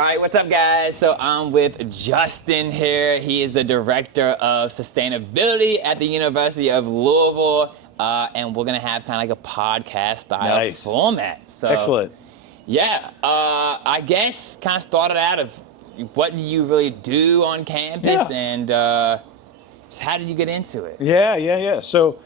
All right, what's up, guys? So I'm with Justin here. He is the Director of Sustainability at the University of Louisville, and we're gonna have kind of like a podcast-style format. So, excellent. Yeah, I guess kind of started out of what do you really do on campus, and just how did you get into it? Yeah. So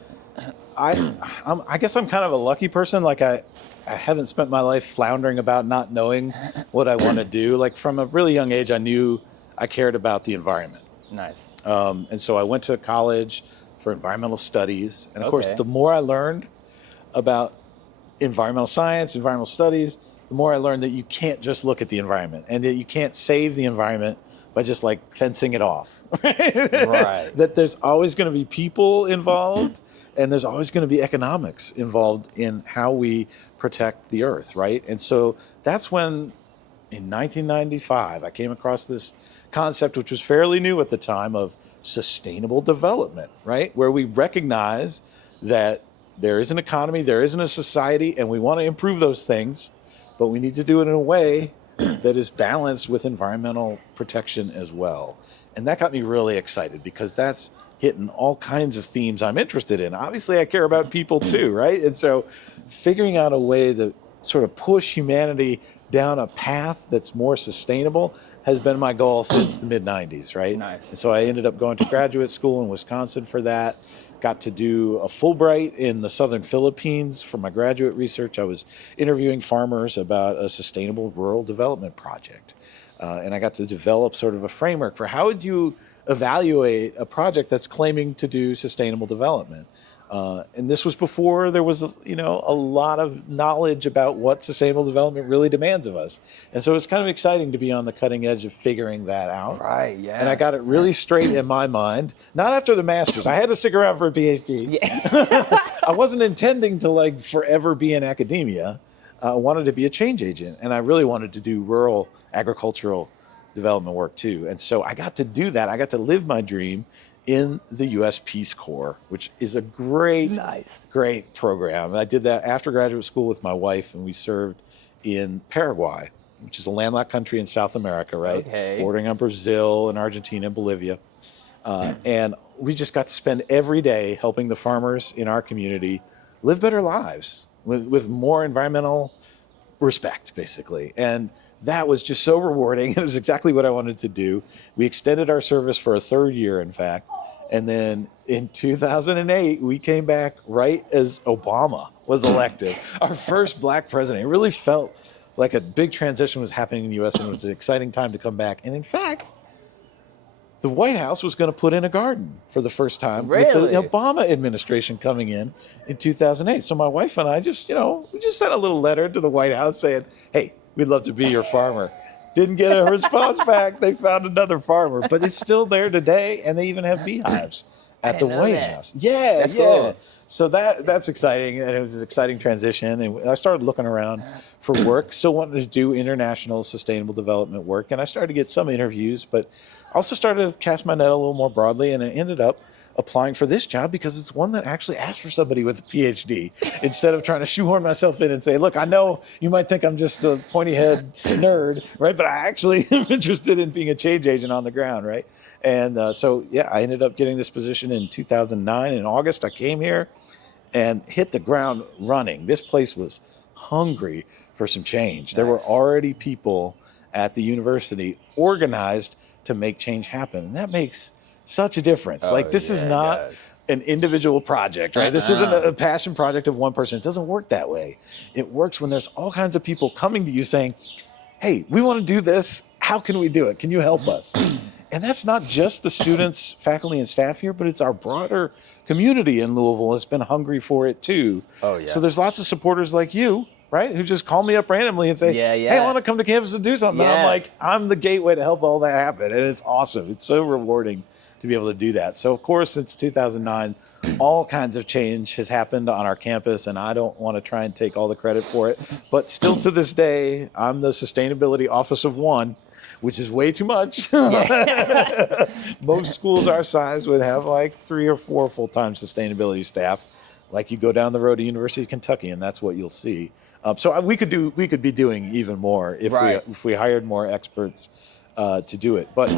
I guess I'm kind of a lucky person. Like I haven't spent my life floundering about not knowing what I want to do. Like from a really young age, I knew I cared about the environment. Nice. And so I went to college for environmental studies. And of course, the more I learned about environmental science, environmental studies, the more I learned that you can't just look at the environment and that you can't save the environment by just like fencing it off. Right. That there's always going to be people involved. And there's always going to be economics involved in how we protect the earth, right? And so that's when, in 1995, I came across this concept, which was fairly new at the time, of sustainable development, right? Where we recognize that there is an economy, there isn't a society, and we want to improve those things, but we need to do it in a way that is balanced with environmental protection as well. And that got me really excited because that's hitting all kinds of themes I'm interested in. Obviously, I care about people too, right? And so figuring out a way to sort of push humanity down a path that's more sustainable has been my goal since the mid-90s, right? Nice. And so I ended up going to graduate school in Wisconsin for that. Got to do a Fulbright in the southern Philippines for my graduate research. I was interviewing farmers about a sustainable rural development project. And I got to develop sort of a framework for how would you evaluate a project that's claiming to do sustainable development. And this was before there was, a lot of knowledge about what sustainable development really demands of us. And so it's kind of exciting to be on the cutting edge of figuring that out. Right, yeah. And I got it really straight in my mind, not after the master's. I had to stick around for a PhD. Yeah. I wasn't intending to forever be in academia. I wanted to be a change agent, and I really wanted to do rural agricultural development work too. And so I got to do that. I got to live my dream in the U.S. Peace Corps, which is a great program. I did that after graduate school with my wife, and we served in Paraguay, which is a landlocked country in South America, right? Okay. Bordering on Brazil and Argentina and Bolivia. And we just got to spend every day helping the farmers in our community live better lives with more environmental respect, basically. And that was just so rewarding. It was exactly what I wanted to do. We extended our service for a third year, in fact. And then in 2008, we came back right as Obama was elected, our first black president. It really felt like a big transition was happening in the U.S. and it was an exciting time to come back. And in fact, the White House was going to put in a garden for the first time with the Obama administration coming in 2008. So my wife and I just, we just sent a little letter to the White House saying, hey, we'd love to be your farmer. Didn't get a response back. They found another farmer, but it's still there today, and they even have beehives at the White House. Yeah, that's cool. So that's exciting, and it was an exciting transition. And I started looking around for work, still wanting to do international sustainable development work, and I started to get some interviews, but also started to cast my net a little more broadly, and I ended up applying for this job because it's one that actually asked for somebody with a PhD instead of trying to shoehorn myself in and say, look, I know you might think I'm just a pointy head nerd, right? But I actually am interested in being a change agent on the ground, right? And I ended up getting this position in 2009. In August, I came here and hit the ground running. This place was hungry for some change. There were already people at the university organized to make change happen. And that makes such a difference. This is not an individual project, right? This isn't a passion project of one person. It doesn't work that way. It works when there's all kinds of people coming to you saying, hey, we want to do this. How can we do it? Can you help us? And that's not just the students, faculty, and staff here, but it's our broader community in Louisville has been hungry for it too. Oh, yeah. So there's lots of supporters like you, right, who just call me up randomly and say, hey, I want to come to campus and do something. And I'm like, I'm the gateway to help all that happen. And it's awesome. It's so rewarding to be able to do that. So, of course, since 2009, all kinds of change has happened on our campus, and I don't want to try and take all the credit for it. But still to this day, I'm the Sustainability Office of One, which is way too much. Most schools our size would have 3 or 4 full-time sustainability staff. Like you go down the road to University of Kentucky, and that's what you'll see. So we could be doing even more if we hired more experts to do it. But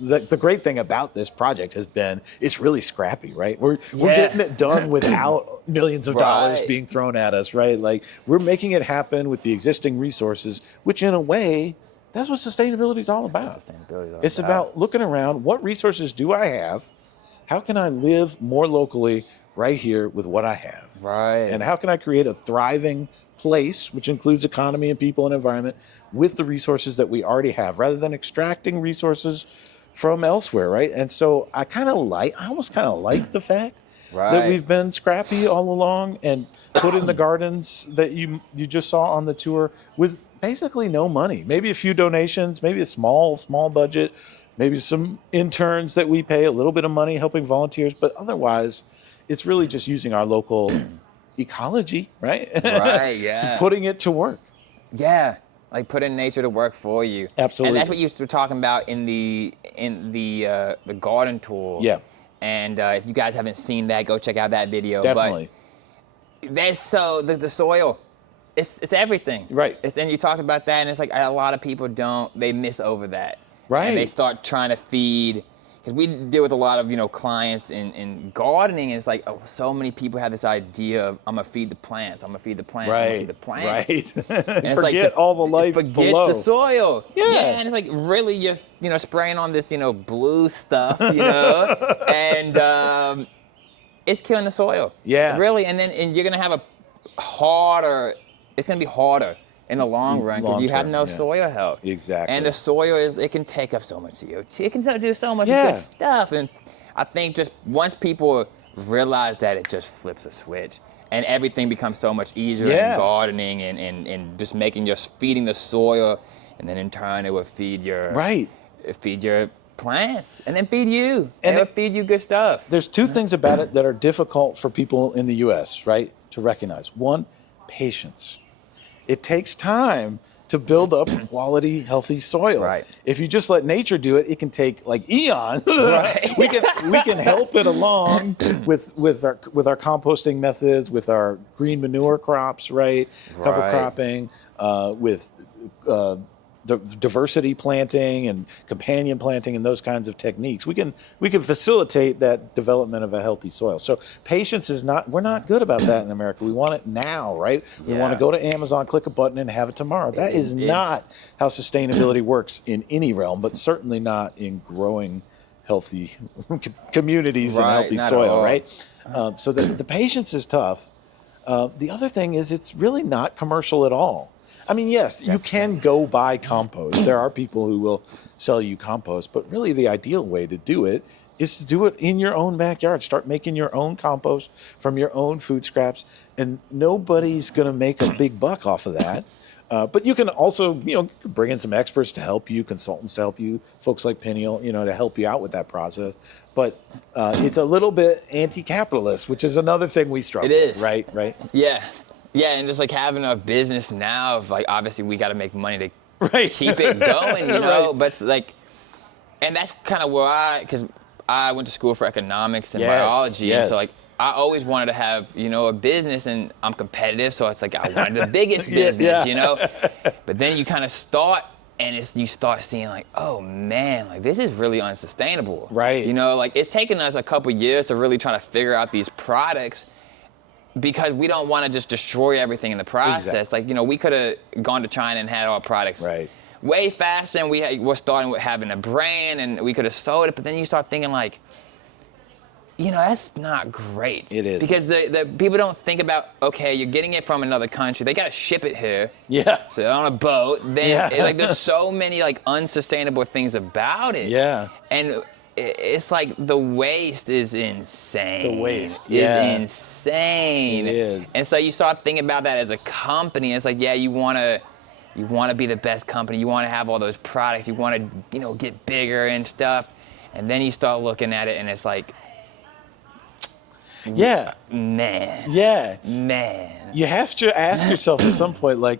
the great thing about this project has been it's really scrappy, right? We're getting it done without millions of dollars being thrown at us, right? Like we're making it happen with the existing resources, which in a way, that's what sustainability is all about. It's about looking around, what resources do I have? How can I live more locally right here with what I have? Right. And how can I create a thriving place, which includes economy and people and environment, with the resources that we already have, rather than extracting resources from elsewhere, right? And so I almost kind of like the fact that we've been scrappy all along and put in the gardens that you just saw on the tour with basically no money. Maybe a few donations, maybe a small budget, maybe some interns that we pay a little bit of money helping volunteers, but otherwise it's really just using our local ecology, right? Right, yeah. To putting it to work. Yeah, like putting nature to work for you. Absolutely. And that's what you were talking about in the garden tour. Yeah. And if you guys haven't seen that, go check out that video. Definitely. But the soil, it's everything. Right. And you talked about that, and it's like a lot of people they miss over that. Right. And they start trying to feed, because we deal with a lot of clients in gardening, and it's like so many people have this idea of I'm gonna feed the plants, I'm gonna feed the plants, I'm gonna feed the plants. Right. And Forget all the life forget below. the soil. Yeah. And it's like really you're spraying on this blue stuff, and it's killing the soil. Yeah. Really, and you're gonna have it's gonna be harder in the long run because you have no soil health. Exactly. And the soil it can take up so much CO2. It can do so much good stuff. And I think just once people realize that, it just flips a switch. And everything becomes so much easier in gardening and just feeding the soil. And then in turn, it will feed your plants. And then feed you. And it'll feed you good stuff. There's two things about it that are difficult for people in the U.S., right, to recognize. One, patience. It takes time to build up quality, healthy soil. Right. If you just let nature do it, it can take like eons. Right. we can help it along with our composting methods, with our green manure crops, right? Cover cropping, with diversity planting and companion planting and those kinds of techniques. We can facilitate that development of a healthy soil. So patience we're not good about that in America. We want it now, right? We want to go to Amazon, click a button and have it tomorrow. That is not how sustainability works in any realm, but certainly not in growing healthy communities and healthy soil, right? So the patience is tough. The other thing is it's really not commercial at all. I mean, yes, you can go buy compost. There are people who will sell you compost, but really the ideal way to do it is to do it in your own backyard. Start making your own compost from your own food scraps, and nobody's going to make a big buck off of that. But you can also, bring in some experts to help you, consultants to help you, folks like Pineal, to help you out with that process. But it's a little bit anti-capitalist, which is another thing we struggle with. Right. Yeah. Yeah, and just like having a business now of like, obviously we got to make money to keep it going, but it's like, and that's kind of where because I went to school for economics and biology, and so like I always wanted to have, a business, and I'm competitive, so it's like I wanted the biggest business, but then you kind of start, and you start seeing like, oh man, like this is really unsustainable. Right. Like it's taken us a couple years to really try to figure out these products, because we don't want to just destroy everything in the process. Like, we could have gone to China and had our products way faster, and we're starting with having a brand, and we could have sold it, but then you start thinking like, that's not great. It is. Because the people don't think about, okay, you're getting it from another country, they got to ship it here. Yeah. So on a boat, then there's so many like unsustainable things about it. Yeah. And it's like the waste is insane. The waste, is insane. It is. And so you start thinking about that as a company. It's like, you want to be the best company. You want to have all those products. You want to, get bigger and stuff. And then you start looking at it, and it's like, man. You have to ask yourself at some point, like,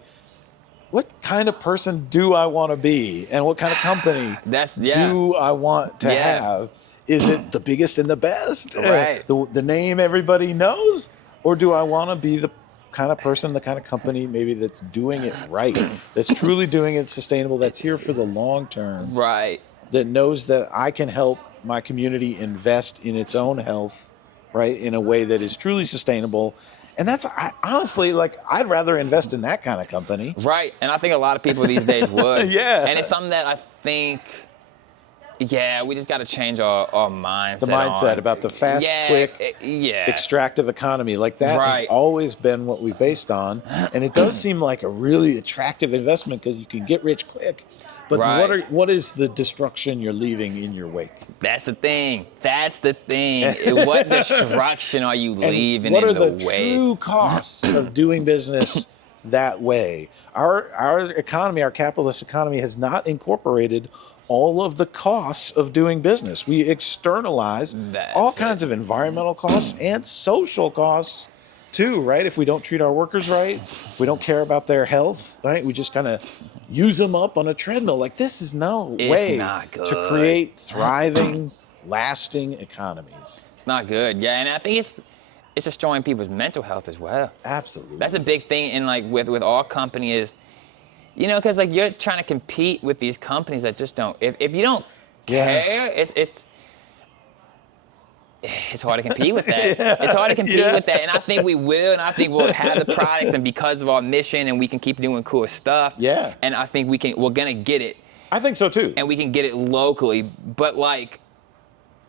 what kind of person do I want to be, and what kind of company do I want to have? Is it the biggest and the best, right? The name everybody knows, or do I want to be the kind of person, the kind of company maybe that's doing it right, that's truly doing it sustainable, that's here for the long term. Right. That knows that I can help my community invest in its own health, right, in a way that is truly sustainable. And honestly, like, I'd rather invest in that kind of company. Right. And I think a lot of people these days would. Yeah. And it's something that I think, we just got to change our mindset. The mindset about the fast, quick, extractive economy. Like, that has always been what we based on. And it does seem like a really attractive investment because you can get rich quick. But what is the destruction you're leaving in your wake? That's the thing. What destruction are you leaving in the wake? What are the true costs of doing business that way? Our economy, our capitalist economy, has not incorporated all of the costs of doing business. We externalize all kinds of environmental costs and social costs too, right? If we don't treat our workers right, if we don't care about their health, right? We just kind of use them up on a treadmill. Like, this is no way to create thriving, lasting economies. It's not good. Yeah, and I think it's destroying people's mental health as well. Absolutely. That's a big thing in, like, with our company is, because, like, you're trying to compete with these companies that just don't. If you don't care, it's hard to compete with that. It's hard to compete with that, and I think we will, and I think we'll have the products, and because of our mission, and we can keep doing cool stuff. Yeah. And I think we're gonna get it. I think so too. And we can get it locally, but, like,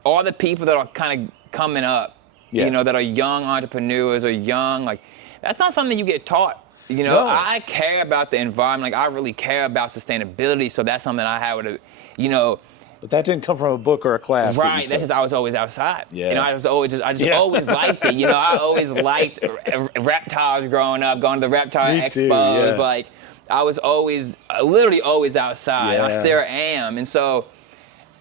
all the people that are kind of coming up, that are young entrepreneurs or young, like, that's not something you get taught. No. I care about the environment. Like, I really care about sustainability. So that's something I have to, But that didn't come from a book or a class. Right. That's just, I was always outside. Yeah. I always liked it. I always liked reptiles growing up, going to the reptile expos. Too, yeah. Like, I was literally always outside. Yeah. I still am. And so,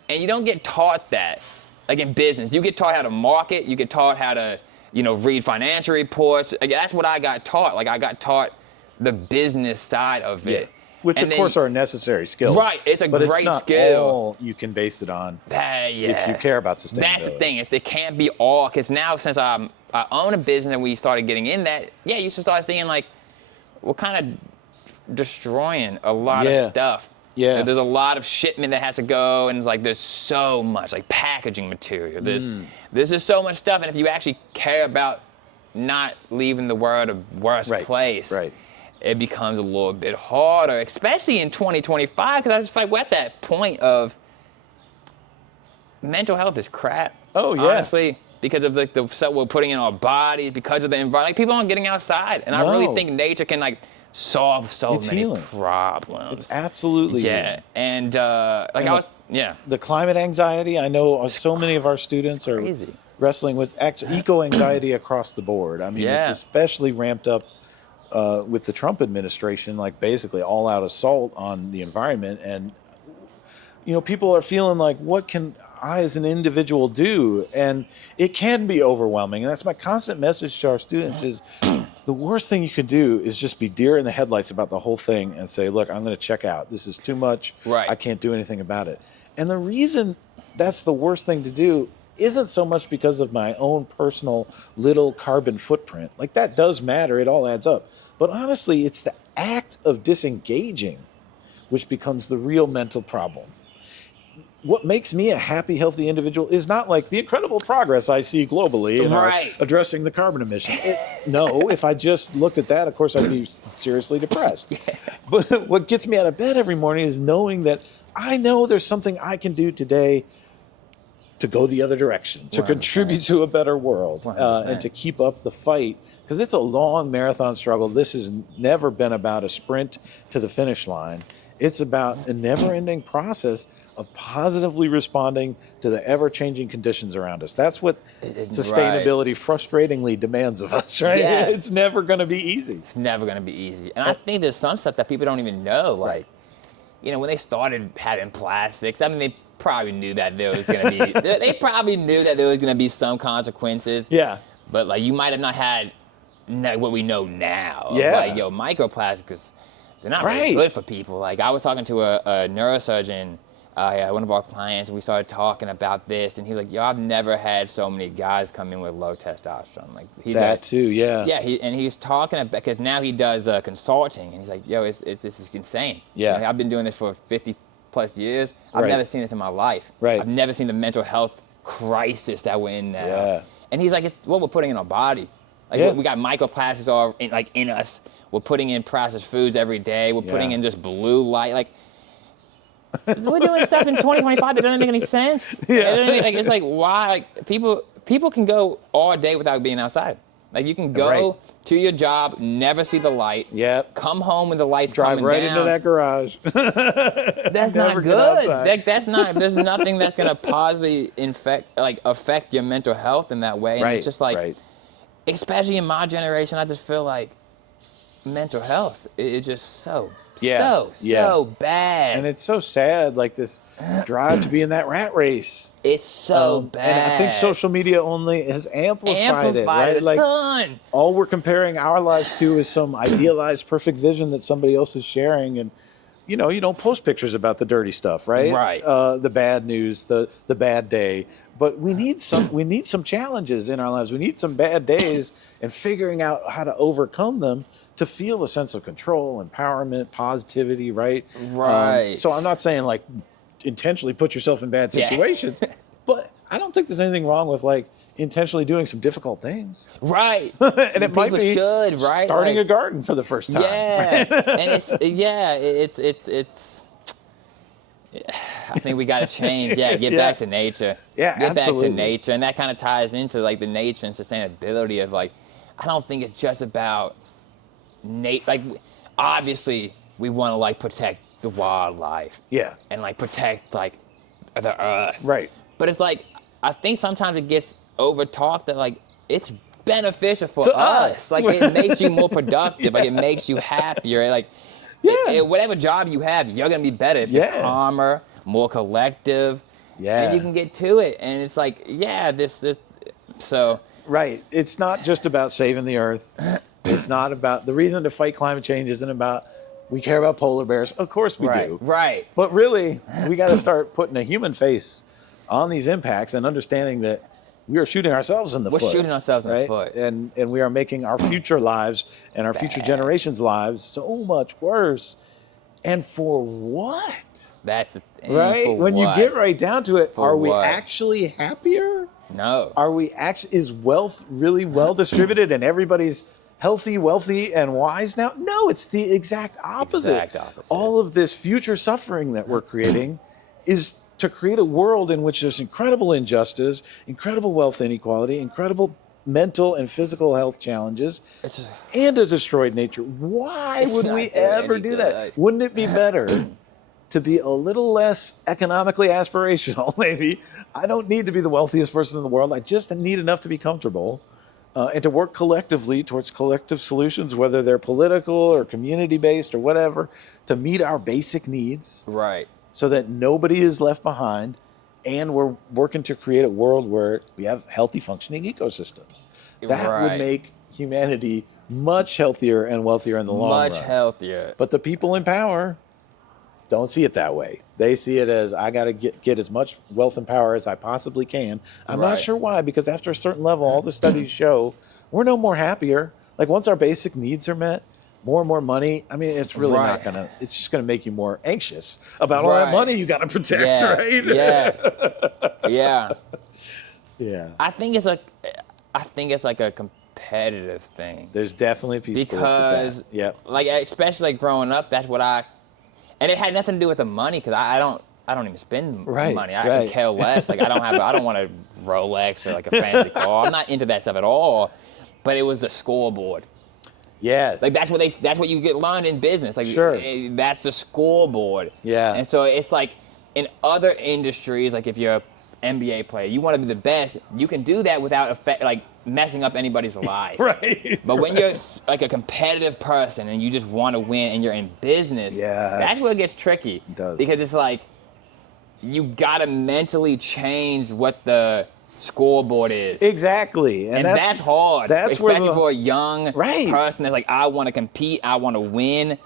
and you don't get taught that. Like, in business, you get taught how to market. You get taught how to, read financial reports. Like, that's what I got taught. Like, I got taught the business side of it. Which, of course, are necessary skills. Right, it's a great skill. But it's not all you can base it on if you care about sustainability. That's the thing. It can't be all, because now, since I own a business and we started getting in that, you should start seeing, like, we're kind of destroying a lot of stuff. Yeah. There's a lot of shipment that has to go, and it's like there's so much, like, packaging material. There's just so much stuff, and if you actually care about not leaving the world a worse place, it becomes a little bit harder, especially in 2025, because I just feel like we're at that point of mental health is crap. Oh, yeah. Honestly, because of the stuff we're putting in our bodies, because of the environment. Like, people aren't getting outside, and I really think nature can, like, solve many problems. It's absolutely healing. And the climate anxiety, I know so many of our students are wrestling with eco-anxiety across the board. I mean, it's especially ramped up with the Trump administration, like, basically all-out assault on the environment. And, people are feeling like, what can I as an individual do? And it can be overwhelming. And that's my constant message to our students is, the worst thing you could do is just be deer in the headlights about the whole thing and say, look, I'm going to check out. This is too much. Right. I can't do anything about it. And the reason that's the worst thing to do isn't so much because of my own personal little carbon footprint. Like, that does matter. It all adds up. But honestly, it's the act of disengaging which becomes the real mental problem. What makes me a happy, healthy individual is not like the incredible progress I see globally in addressing the carbon emission. No, if I just looked at that, of course, I'd be seriously depressed. But what gets me out of bed every morning is knowing that I know there's something I can do today to go the other direction, to contribute to a better world, and to keep up the fight. Because it's a long marathon struggle. This has never been about a sprint to the finish line. It's about a never-ending process of positively responding to the ever-changing conditions around us. That's what sustainability frustratingly demands of us, right? Yeah. It's never going to be easy. It's never going to be easy. And I think there's some stuff that people don't even know. Like, when they started having plastics, I mean, they probably knew that there was going to be, they probably knew that there was going to be some consequences. Yeah. But, like, you might have not had what we know now. Yeah. Like, microplastics, they're not really good for people. Like, I was talking to a neurosurgeon one of our clients, we started talking about this, and he's like, yo, I've never had so many guys come in with low testosterone. Like too, yeah. Yeah, he's talking about, because now he does consulting, and he's like, yo, this is insane. Yeah. You know, I've been doing this for 50 plus years. I've Right. never seen this in my life. Right. I've never seen the mental health crisis that we're in now. Yeah. And he's like, it's what we're putting in our body. Like Yeah. we got microplastics all in us. We're putting in processed foods every day. We're putting Yeah. in just blue light. Like, we're doing stuff in 2025 that doesn't make any sense. Yeah. It doesn't make, like, it's like, why? Like, people can go all day without being outside. Like, you can go Right. to your job, never see the light. Yep. Come home when the light's Drive coming right down. into that garage. That's Never not get good. outside. That's not. There's nothing that's gonna positively affect your mental health in that way. And Right. it's just like, right. especially in my generation, I just feel like mental health is just so Yeah. bad. And it's so sad, like this drive to be in that rat race. It's so bad. And I think social media only has amplified it, right? a ton. All we're comparing our lives to is some idealized perfect vision that somebody else is sharing. And, you don't post pictures about the dirty stuff, right? Right. The bad news, the bad day. But we need some challenges in our lives. We need some bad days and figuring out how to overcome them to feel a sense of control, empowerment, positivity, right? Right. So I'm not saying like intentionally put yourself in bad Yeah. situations, but I don't think there's anything wrong with like intentionally doing some difficult things. Right. And it might People be should, right? starting Like, a garden for the first time. Yeah. right? And it's I think we got to change. Yeah, get Yeah. back to nature. Yeah, get absolutely. back to nature, and that kind of ties into like the nature and sustainability of like. I don't think it's just about like obviously we want to like protect the wildlife. Yeah. And like protect like the earth. Right. But it's like I think sometimes it gets over talked that like it's beneficial for To us. us. Like it makes you more productive. Like it makes you happier. Like Yeah. whatever job you have, you're gonna be better if you're Yeah. calmer, more collective. Yeah. And you can get to it. And it's like, yeah, this so Right. It's not just about saving the earth. It's not about the reason to fight climate change isn't about we care about polar bears. Of course we do. Right. But really, we got to start putting a human face on these impacts and understanding that we are shooting ourselves in the We're foot. shooting ourselves in the right? foot. And we are making our future lives and our future generations' lives so much worse. And for what? That's Right? for When what? you get right down to it, For are we what? actually happier? No. Are we actually, is wealth really well distributed and everybody's healthy, wealthy, and wise now? No, it's the exact opposite. Exact opposite. All of this future suffering that we're creating is to create a world in which there's incredible injustice, incredible wealth inequality, incredible mental and physical health challenges, It's and a destroyed nature. Why It's would not we doing ever any do good. that? Wouldn't it be better to be a little less economically aspirational, maybe? I don't need to be the wealthiest person in the world. I just need enough to be comfortable and to work collectively towards collective solutions, whether they're political or community-based or whatever, to meet our basic needs right. so that nobody is left behind. And we're working to create a world where we have healthy, functioning ecosystems. That would Right. make humanity much healthier and wealthier in the long run. Much healthier. But the people in power don't see it that way. They see it as I got to get as much wealth and power as I possibly can. I'm not Right. sure why, because after a certain level, all the studies show we're no more happier. Like once our basic needs are met, more and more money. I mean, it's really Right. not gonna. It's just gonna make you more anxious about all that Right. money you got to protect, Yeah. right? Yeah. Yeah. Yeah. I think it's like a competitive thing. There's definitely a piece to look at Because that. Yep. like especially like growing up, that's what and it had nothing to do with the money because I don't even spend Right, money. I right. could care less. Like I don't want a Rolex or like a fancy car. I'm not into that stuff at all. But it was the scoreboard. Yes. Like that's what you get learned in business. Like Sure. That's the scoreboard. Yeah. And so it's like in other industries, like if you're an NBA player, you want to be the best. You can do that without messing up anybody's life. Right. But when you're like a competitive person and you just want to win and you're in business, Yeah. that's where it gets tricky. It does. Because it's like you gotta mentally change what the scoreboard is. Exactly. And that's hard, That's where especially for a young Right. person that's like, I want to compete, I want to win.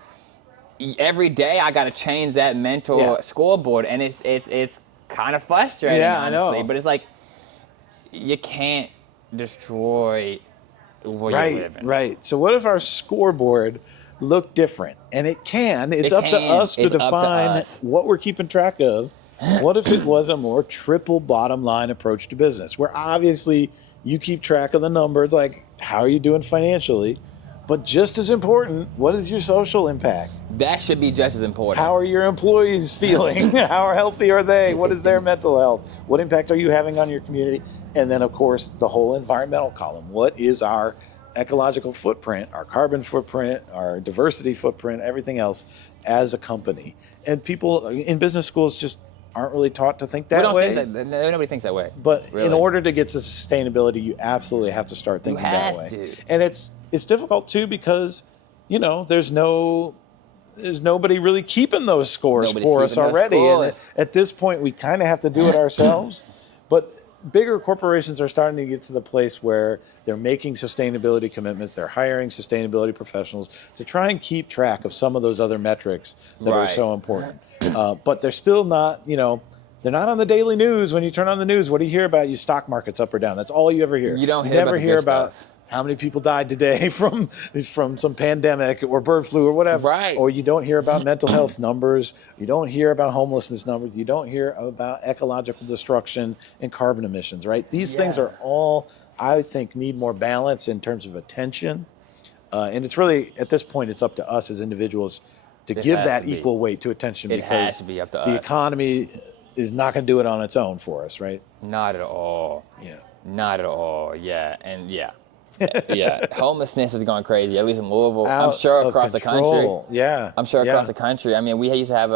every day I got to change that mental Yeah. scoreboard, and it's kind of frustrating, Yeah, I honestly. know. But it's like you can't destroy where you're Right, living. right. So what if our scoreboard looked different? And it can. It's It up to can. us to It's up to define us. what we're keeping track of. What if it was a more triple bottom line approach to business, where obviously you keep track of the numbers, like how are you doing financially, but just as important, what is your social impact? That should be just as important. How are your employees feeling? How healthy are they? What is their mental health? What impact are you having on your community? And then, of course, the whole environmental column. What is our ecological footprint, our carbon footprint, our diversity footprint, everything else as a company? And people in business schools just aren't really taught to think that way. Nobody thinks that way. But really. In order to get to sustainability, you absolutely have to start thinking that way. You have to. And it's difficult too because, there's nobody really keeping those scores for us already. And at this point, we kind of have to do it ourselves. But bigger corporations are starting to get to the place where they're making sustainability commitments. They're hiring sustainability professionals to try and keep track of some of those other metrics that are so important. But they're still not, they're not on the daily news. When you turn on the news, what do you hear about? Your stock market's up or down. That's all you ever hear. You don't never hear about stuff. How many people died today from some pandemic or bird flu or whatever. Right. Or you don't hear about mental health numbers. You don't hear about homelessness numbers. You don't hear about ecological destruction and carbon emissions, right? These things are all, I think, need more balance in terms of attention. And it's really, at this point, it's up to us as individuals to give that equal weight to attention, because has to be up to us. The economy is not going to do it on its own for us, right? Not at all. Yeah. Not at all. Yeah. And yeah. Homelessness is going crazy, at least in Louisville. I'm sure across the country. Yeah. I'm sure across the country. I mean, we used to have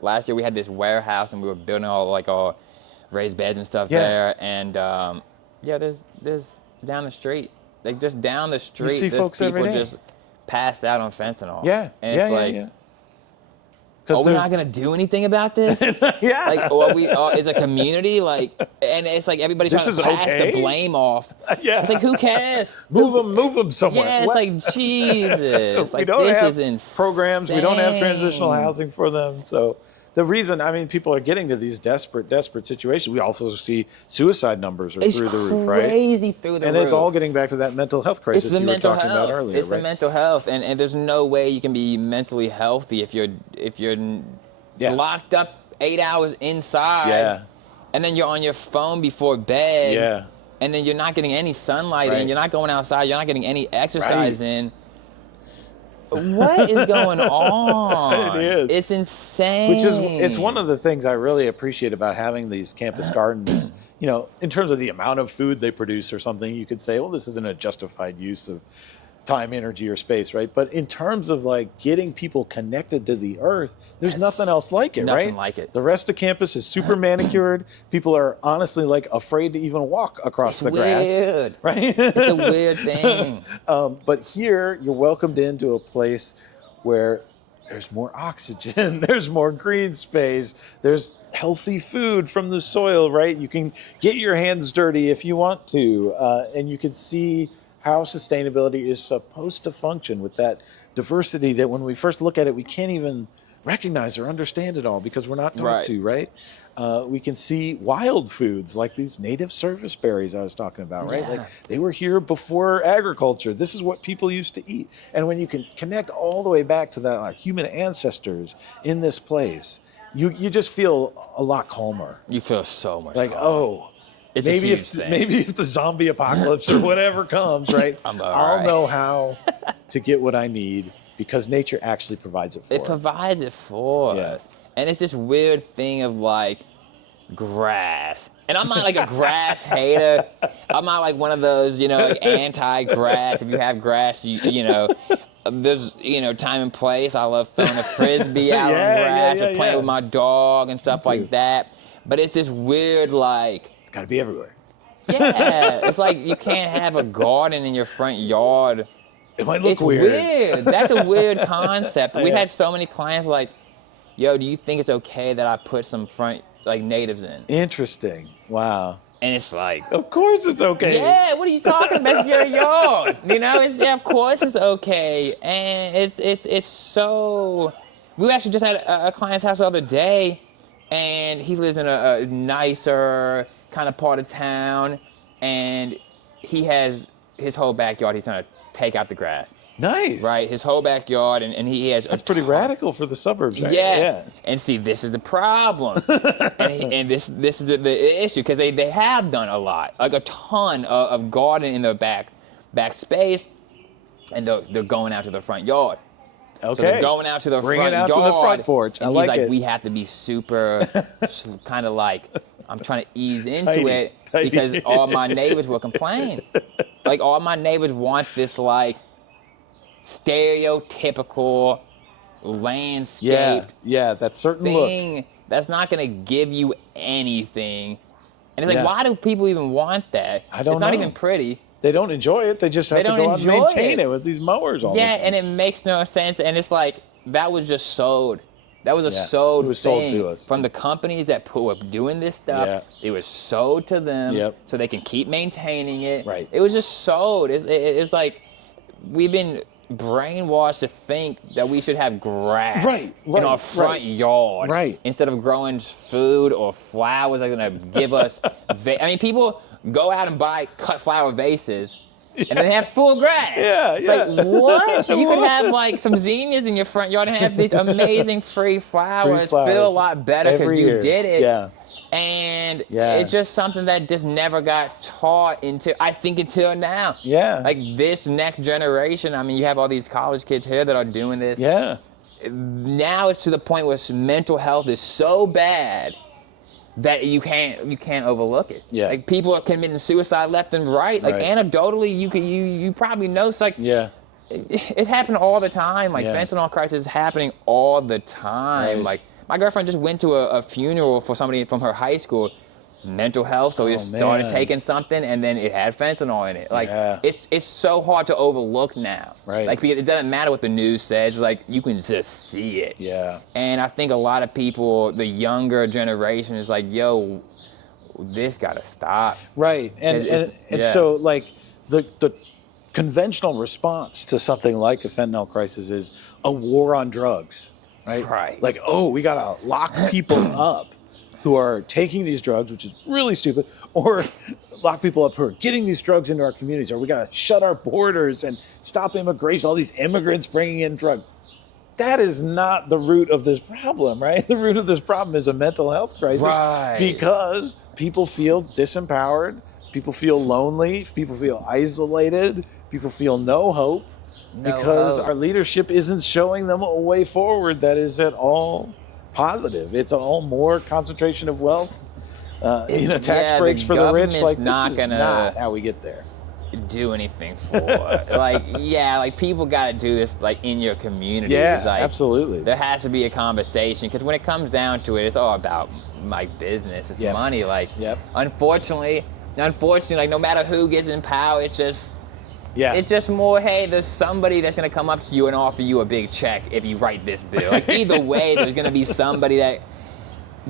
last year we had this warehouse and we were building all raised beds and stuff there. And there's down the street, like just down the street, you see there's folks every people day. just passed out on fentanyl. Yeah. And it's are we not gonna do anything about this? Yeah. As a community, and it's like everybody's trying to pass the blame off. Yeah. It's like, who cares? Move them somewhere. Yeah, it's like, Jesus. We don't have is insane. programs. We don't have transitional housing for them. So the reason, people are getting to these desperate situations. We also see suicide numbers are through the roof, right? Crazy through the roof. And it's all getting back to that mental health crisis you were talking about earlier. It's the mental health, and there's no way you can be mentally healthy if you're locked up 8 hours inside. Yeah. And then you're on your phone before bed. Yeah. And then you're not getting any sunlight in. You're not going outside. You're not getting any exercise in. What is going on? It is. It's insane. It's one of the things I really appreciate about having these campus gardens. In terms of the amount of food they produce or something, you could say, well, this isn't a justified use of time, energy, or space, right? But in terms of getting people connected to the earth, there's nothing else like it, right? Nothing like it. The rest of campus is super manicured. People are honestly afraid to even walk across the grass. Weird. Right? It's a weird thing. But here, you're welcomed into a place where there's more oxygen, there's more green space, there's healthy food from the soil, right? You can get your hands dirty if you want to, and you can see how sustainability is supposed to function with that diversity that when we first look at it, we can't even recognize or understand it all because we're not taught to, right? We can see wild foods like these native service berries I was talking about, right? Yeah. They were here before agriculture. This is what people used to eat. And when you can connect all the way back to that human ancestors in this place, you just feel a lot calmer. You feel so much calmer. It's maybe a huge thing. Maybe if the zombie apocalypse or whatever comes, right? I'll know how to get what I need because nature actually provides it for us. It provides it for us. And it's this weird thing of grass. And I'm not a grass hater. I'm not one of those, anti-grass. If you have grass, there's, time and place. I love throwing a frisbee out on grass or playing with my dog and stuff like that. But it's this weird it's got to be everywhere. Yeah, it's you can't have a garden in your front yard. It might look weird. That's a weird concept. We've had so many clients yo, do you think it's okay that I put some front natives in? Interesting. Wow. And it's of course it's okay. Yeah, what are you talking about? It's your yard. Of course it's okay. And it's so We actually just had a client's house the other day, and he lives in a nicer kind of part of town, and he has his whole backyard. He's trying to take out the grass. Nice. Right, his whole backyard, and he has. That's pretty radical for the suburbs, right? Yeah. And see, this is the problem, and this is the issue, because they have done a lot, like a ton of gardening in the back space, and they're going out to the front yard. Okay. So they're going out to the Bring front it out yard. to the front porch. And I he's like like, it. we have to be super, kind of like, I'm trying to ease into Tidy. it Tidy. because all my neighbors will complain. Like, all my neighbors want this, like, stereotypical landscaped that certain thing look. that's not going to give you anything. And it's like, Yeah. why do people even want that? I don't It's not know. even pretty. They don't enjoy it. They just have They to don't go out and enjoy maintain it. it with these mowers all the Yeah, time. and it makes no sense. And it's like, that was just sold. That was a Yeah, sold it was sold thing to us. from the companies that were doing this stuff. Yeah. It was sold to them Yep. so they can keep maintaining it. Right. It was just sold. It's like we've been brainwashed to think that we should have grass in our front yard instead of growing food or flowers that are going to give us. I mean, people go out and buy cut flower vases. And then they have full grass. It's like, what? You could have like some zinnias in your front yard and have these amazing free flowers. Feel a lot better because you did it. Yeah. And it's just something that just never got taught until now. Yeah. Like this next generation, I mean, you have all these college kids here that are doing this. Yeah. Now it's to the point where mental health is so bad that you can't overlook it. Yeah. Like people are committing suicide left and right. Like anecdotally, you probably know. It's like it happened all the time. Like fentanyl crisis is happening all the time. Right. Like my girlfriend just went to a funeral for somebody from her high school. Mental health, so we started taking something, and then it had fentanyl in it. Like it's so hard to overlook now. Right. Like it doesn't matter what the news says. Like you can just see it. Yeah. And I think a lot of people, the younger generation, is like, yo, this gotta stop. Right. And so like the conventional response to something like a fentanyl crisis is a war on drugs. Right. Like, oh, we gotta lock people up who are taking these drugs, which is really stupid, or lock people up who are getting these drugs into our communities, or we gotta shut our borders and stop immigration, all these immigrants bringing in drugs. That is not the root of this problem, right? The root of this problem is a mental health crisis because people feel disempowered, people feel lonely, people feel isolated, people feel no hope because our leadership isn't showing them a way forward that is at all positive. It's all more concentration of wealth, tax breaks for the rich. Like, this is not how we get there. Do anything for like people got to do this like in your community. Yeah, like, absolutely. There has to be a conversation because when it comes down to it, it's all about my business. It's money. Like, unfortunately, like no matter who gets in power, it's just. Yeah. It's just more, hey, there's somebody that's going to come up to you and offer you a big check if you write this bill. Like, either way, there's going to be somebody that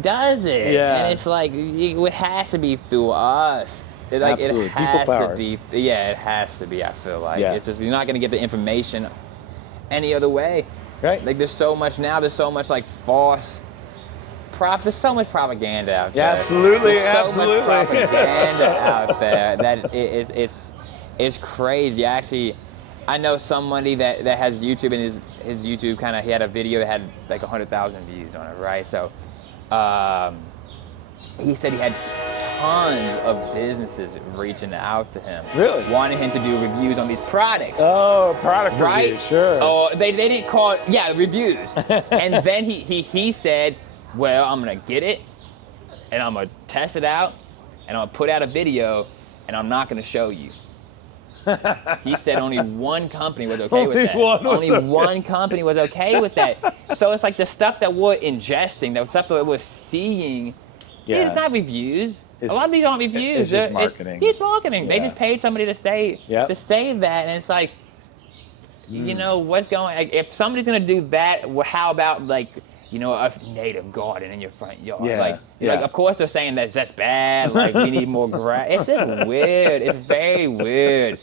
does it. Yeah. And it's like, it has to be through us. Absolutely. It has People power. to be. Yeah, it has to be, I feel like. Yeah. It's just, you're not going to get the information any other way. Right. Like, there's so much now, there's so much, like, false. There's so much propaganda out there. Yeah, absolutely. There's so much propaganda out there that it's crazy. Actually, I know somebody that has YouTube, and his YouTube kind of, he had a video that had like 100,000 views on it, right? So he said he had tons of businesses reaching out to him. Really? Wanting him to do reviews on these products. Oh, product reviews, sure. Oh, they didn't call it, reviews. And then he said, well, I'm gonna get it, and I'm gonna test it out, and I'm gonna put out a video, and I'm not gonna show you. He said only one company was okay with that. Only one company was okay with that. So it's like the stuff that we're ingesting, the stuff that we're seeing, it's not reviews. A lot of these aren't reviews. It's just marketing. It's marketing. They just paid somebody to say that, and it's like, you know, what's going? Like, if somebody's gonna do that, well, how about like, you know, a native garden in your front yard? Like, of course they're saying that's bad. Like, we need more grass. It's just weird. It's very weird.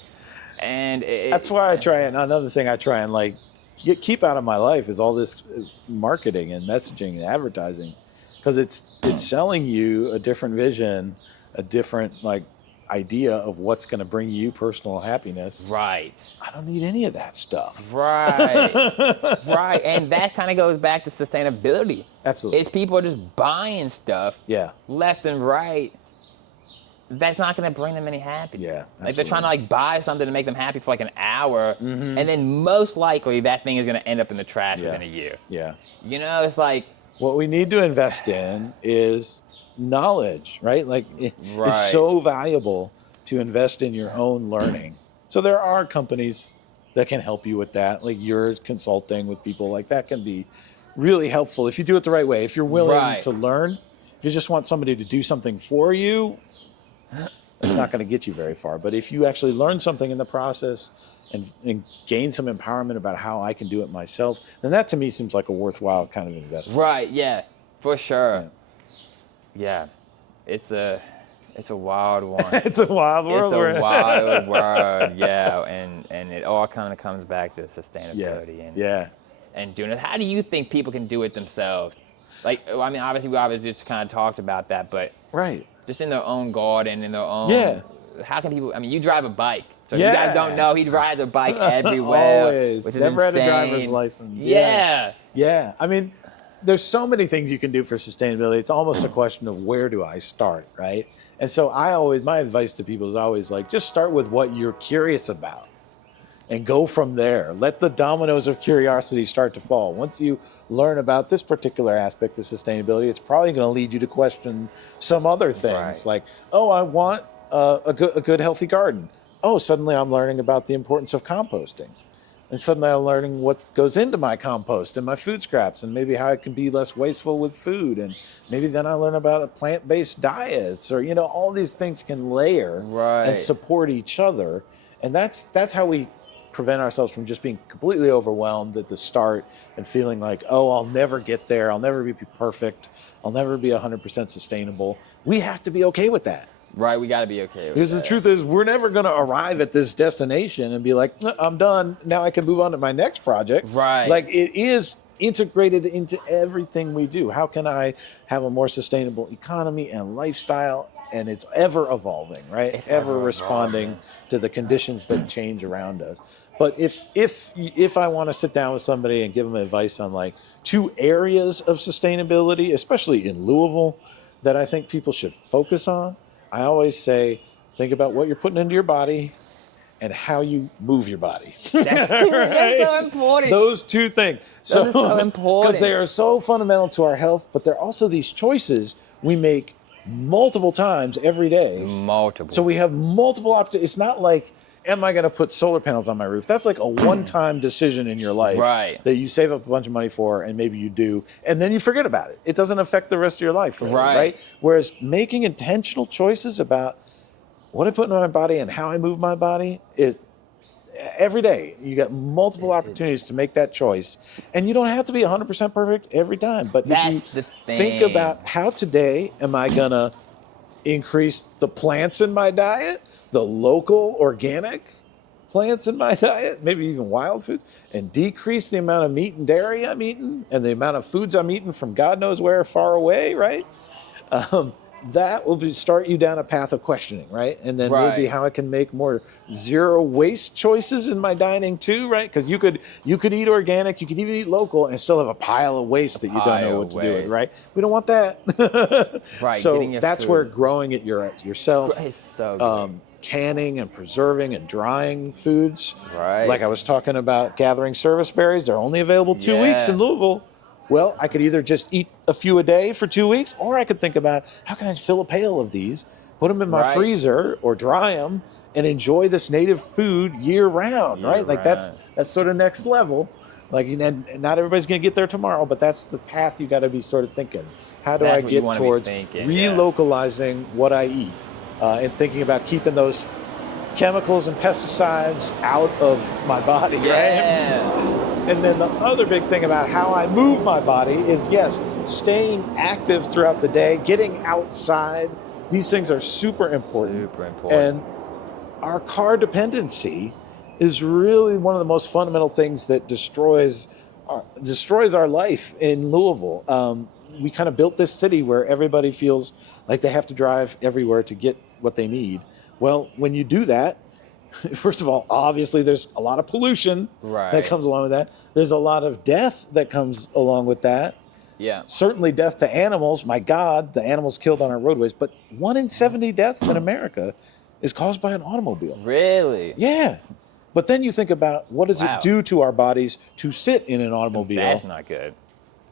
And that's why I try, and another thing I try and like keep out of my life is all this marketing and messaging and advertising, because it's selling you a different vision, a different like idea of what's going to bring you personal happiness. Right. I don't need any of that stuff. Right. Right. And that kind of goes back to sustainability. Absolutely. It's people are just buying stuff left and right. That's not going to bring them any happiness. Yeah. Like they're trying to like buy something to make them happy for like an hour, and then most likely that thing is going to end up in the trash within a year. Yeah. You know, it's like what we need to invest in is knowledge, right? Like it's so valuable to invest in your own learning. So there are companies that can help you with that, like you're consulting with people, like that can be really helpful if you do it the right way. If you're willing to learn, if you just want somebody to do something for you, it's not going to get you very far. But if you actually learn something in the process and gain some empowerment about how I can do it myself, then that to me seems like a worthwhile kind of investment. Right, yeah, for sure. Yeah, it's a wild one. It's a wild world. It's a wild world, yeah, and it all kind of comes back to sustainability and doing it. How do you think people can do it themselves? Like, I mean, obviously we just kind of talked about that, but just in their own garden, in their own. How can people? I mean, you drive a bike. So if you guys don't know, he rides a bike everywhere. Always. Which is Never insane. had a driver's license. Yeah. I mean, there's so many things you can do for sustainability. It's almost a question of where do I start, right? And so my advice to people is always like, just start with what you're curious about and go from there. Let the dominoes of curiosity start to fall. Once you learn about this particular aspect of sustainability, it's probably going to lead you to question some other things like, oh, I want a good healthy garden. Oh, suddenly I'm learning about the importance of composting. And suddenly I'm learning what goes into my compost and my food scraps and maybe how I can be less wasteful with food. And maybe then I learn about plant-based diets or, all these things can layer and support each other. And that's how we prevent ourselves from just being completely overwhelmed at the start and feeling like, oh, I'll never get there. I'll never be perfect. I'll never be 100% sustainable. We have to be okay with that. Right, we got to be okay with because the truth is, we're never going to arrive at this destination and be like, I'm done. Now I can move on to my next project. Right. Like it is integrated into everything we do. How can I have a more sustainable economy and lifestyle? And it's ever evolving, right? It's ever responding to the conditions that change around us. But if I want to sit down with somebody and give them advice on like 2 areas of sustainability, especially in Louisville, that I think people should focus on, I always say, think about what you're putting into your body and how you move your body. That's true. That's so important. Those 2 things. Those are so important. Because they are so fundamental to our health, but they're also these choices we make multiple times every day. Multiple. So we have multiple options. It's not like, am I going to put solar panels on my roof? That's like a one-time decision in your life that you save up a bunch of money for, and maybe you do, and then you forget about it. It doesn't affect the rest of your life, really, right? Whereas making intentional choices about what I put in my body and how I move my body, every day you got multiple opportunities to make that choice, and you don't have to be 100% perfect every time. But if you think about how today am I going to increase the plants in my diet, the local organic plants in my diet, maybe even wild foods, and decrease the amount of meat and dairy I'm eating and the amount of foods I'm eating from God knows where far away, right? That will start you down a path of questioning, right? And then maybe how I can make more zero waste choices in my dining too, right? Because you could eat organic, you could even eat local and still have a pile of waste that you don't know what to do with, right? We don't want that. So that's where growing it yourself, is so good. Canning and preserving and drying foods. Right. Like I was talking about gathering service berries, they're only available 2 weeks in Louisville. Well, I could either just eat a few a day for 2 weeks, or I could think about how can I fill a pail of these, put them in my freezer or dry them, and enjoy this native food year round, right? Like that's sort of next level. Like, and not everybody's going to get there tomorrow, but that's the path you got to be sort of thinking. How do I get towards relocalizing what I eat, and thinking about keeping those chemicals and pesticides out of my body, right? And then the other big thing about how I move my body is, yes, staying active throughout the day, getting outside. These things are super important. And our car dependency is really one of the most fundamental things that destroys our life in Louisville. We kind of built this city where everybody feels like they have to drive everywhere to get what they need. Well, when you do that, first of all, obviously there's a lot of pollution that comes along with that. There's a lot of death that comes along with that. Yeah. Certainly death to animals. My God, the animals killed on our roadways. But 1 in 70 deaths in America is caused by an automobile. Really? Yeah. But then you think about what does it do to our bodies to sit in an automobile? That's not good.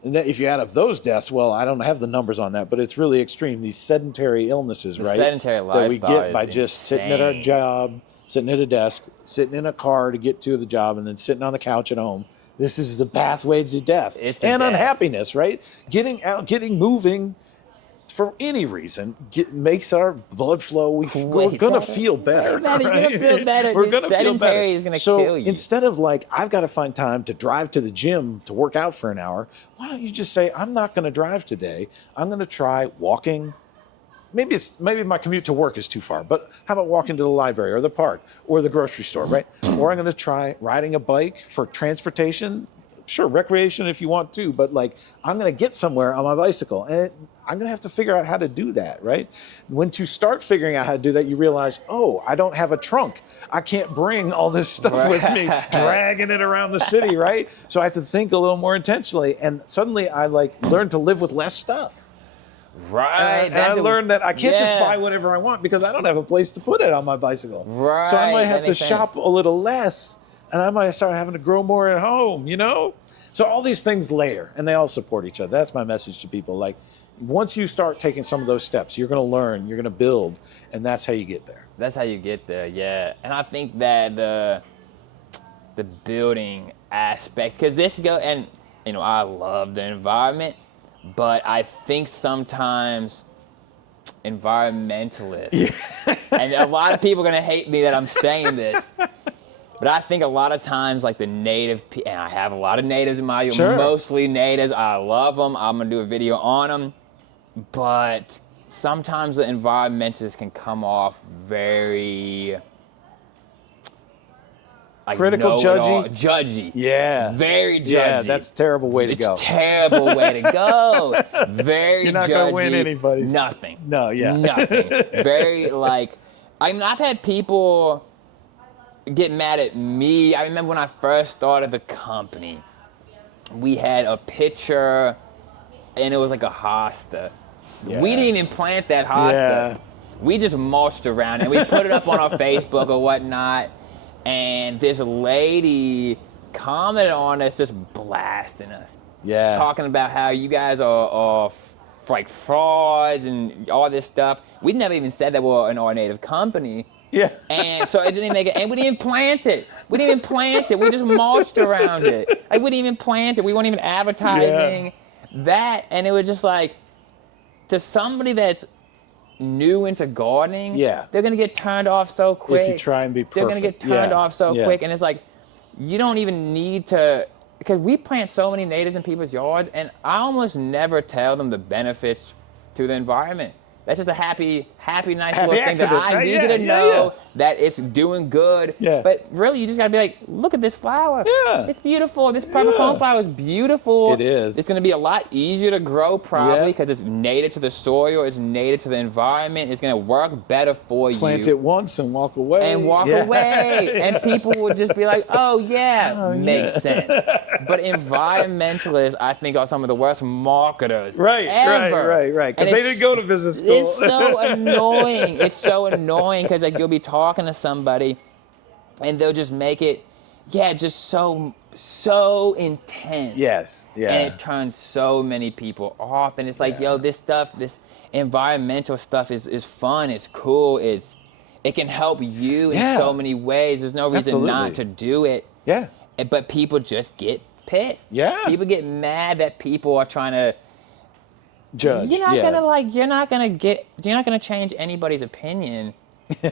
And then if you add up those deaths, well, I don't have the numbers on that, but it's really extreme. These sedentary illnesses, right? Sedentary lifestyle that we get by just insane. sitting at our job, sitting at a desk, sitting in a car to get to the job, and then sitting on the couch at home. This is the pathway to death and unhappiness, right? Getting out, getting moving for any reason makes our blood flow. We're going to feel better. Right? You're going to feel better. We're going to feel better. Sedentary is going to kill you. So instead of like, I've got to find time to drive to the gym to work out for an hour, why don't you just say, I'm not going to drive today. I'm going to try walking. Maybe my commute to work is too far, but how about walking to the library or the park or the grocery store, right? Or I'm going to try riding a bike for transportation. Sure, recreation if you want to, but like I'm going to get somewhere on my bicycle, and I'm going to have to figure out how to do that, right? Once you start figuring out how to do that, you realize, oh, I don't have a trunk. I can't bring all this stuff with me, dragging it around the city, right? So I have to think a little more intentionally, and suddenly I like learned to live with less stuff. Right. And I learned that I can't just buy whatever I want because I don't have a place to put it on my bicycle. Right. So I might have to shop a little less, and I might start having to grow more at home, you know? So all these things layer, and they all support each other. That's my message to people. Like, once you start taking some of those steps, you're going to learn, you're going to build, and that's how you get there. That's how you get there, yeah. And I think that the building aspects, because and you know, I love the environment, but I think sometimes environmentalists, and a lot of people are gonna hate me that I'm saying this, but I think a lot of times like the native people, and I have a lot of natives in my, mostly natives, I love them, I'm gonna do a video on them, but sometimes the environmentalists can come off very like critical, judgy. Yeah. Very judgy. Yeah, that's a terrible way to go. It's a terrible way to go. Very judgy. You're not going to win anybody's. Nothing. No, yeah. Nothing. Very like, I mean, I've had people get mad at me. I remember when I first started the company, we had a picture and it was like a hosta. Yeah. We didn't even plant that hosta. Yeah. We just mulched around and we put it up on our Facebook or whatnot. And this lady commented on us, just blasting us. Yeah. Talking about how you guys are like frauds and all this stuff. We never even said that we're an native company. Yeah. And so it didn't make it, and we didn't even plant it. We didn't even plant it. We just mulched around it. Like we didn't even plant it. We weren't even advertising that. And it was just like, to somebody that's new into gardening, they're gonna get turned off so quick. If you try and be perfect. They're gonna get turned off so quick, and it's like, you don't even need to, because we plant so many natives in people's yards, and I almost never tell them the benefits to the environment. That's just a happy, nice little thing that I need you to know that it's doing good. Yeah. But really, you just gotta be like, look at this flower. Yeah. It's beautiful. This purple coneflower is beautiful. It is. It's gonna be a lot easier to grow probably because it's native to the soil. It's native to the environment. It's gonna work better for you. Plant it once and walk away. And walk away. And people would just be like, oh yeah, makes sense. But environmentalists, I think, are some of the worst marketers ever. Right. Because they didn't go to business school. It's so annoying. It's so annoying because like you'll be talking to somebody and they'll just make it, just so intense. Yes. Yeah. And it turns so many people off. And it's like, this stuff, this environmental stuff is fun. It's cool. It can help you in so many ways. There's no reason not to do it. Yeah. But people just get pissed. Yeah. People get mad that people are trying to judge. You're not gonna change anybody's opinion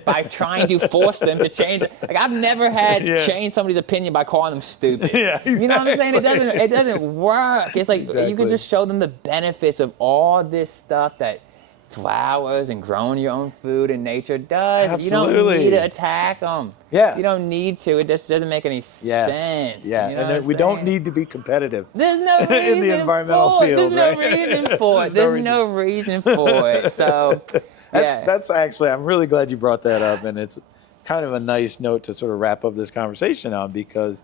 by trying to force them to change it. Like I've never had change somebody's opinion by calling them stupid. Yeah, exactly. You know what I'm saying? It doesn't work. It's like you can just show them the benefits of all this stuff that flowers and growing your own food in nature does. Absolutely. You don't need to attack them. Yeah. You don't need to. It just doesn't make any sense. Yeah, You know and what I'm we don't saying? need to be competitive. There's no reason in the environmental for it. field, There's no right? reason for it. There's no reason for it. So, yeah. That's actually, I'm really glad you brought that up, and it's kind of a nice note to sort of wrap up this conversation on, because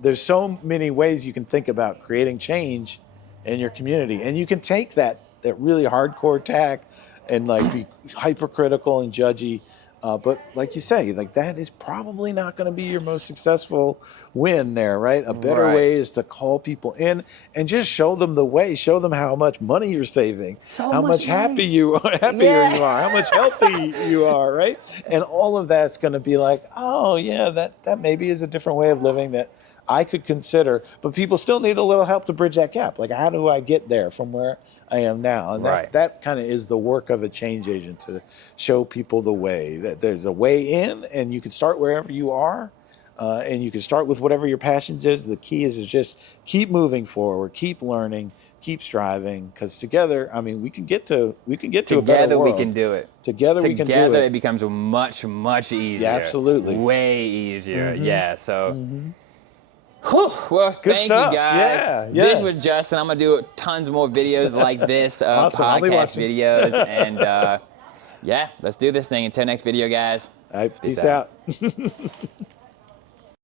there's so many ways you can think about creating change in your community, and you can take that really hardcore tack and like be hypercritical and judgy. But like you say, like that is probably not going to be your most successful win there, right? A better way is to call people in and just show them the way, show them how much money you're saving, how much happier you are, how much healthy you are, right? And all of that's going to be like, oh yeah, that maybe is a different way of living that I could consider, but people still need a little help to bridge that gap. Like, how do I get there from where I am now? And that kind of is the work of a change agent, to show people the way, that there's a way in, and you can start wherever you are, and you can start with whatever your passions is. The key is just keep moving forward, keep learning, keep striving, because together, I mean, we can get to a better world. Together we can do it. Together we can do it. Together it becomes much, much easier. Yeah, absolutely. Way easier. Mm-hmm. Yeah, so... Mm-hmm. Whew, well, Good thank stuff. you guys. Yeah. This was Justin. I'm going to do tons more videos like this, Awesome. podcast videos. And yeah, let's do this thing. Until next video, guys. All right, peace out.